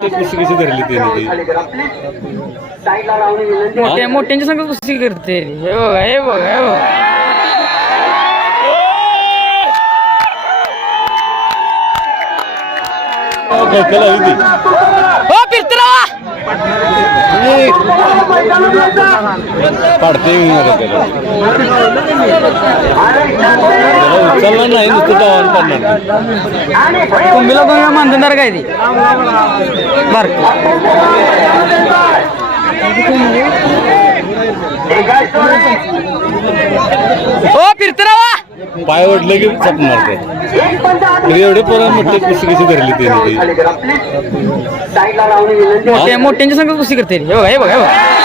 ते कुस्ती कशी धरली त्यांनी ती? मोठ्या मोठ्यांच्या संग कुस्ती करते. हे बघा हे बघा हे बघा. हो पाडते उचलणार नाही नुसतं डावान करणार कुंभीला मानधनदार काय ती. बर. हो फिरतरावा. पाय ओढले की चप मारते. एवढे पोरं मोठे कुस्ती कशी धरली त्यांनी ती. मोठ्या मोठ्यांच्या संग कुस्ती करते हे बघा हे बघा.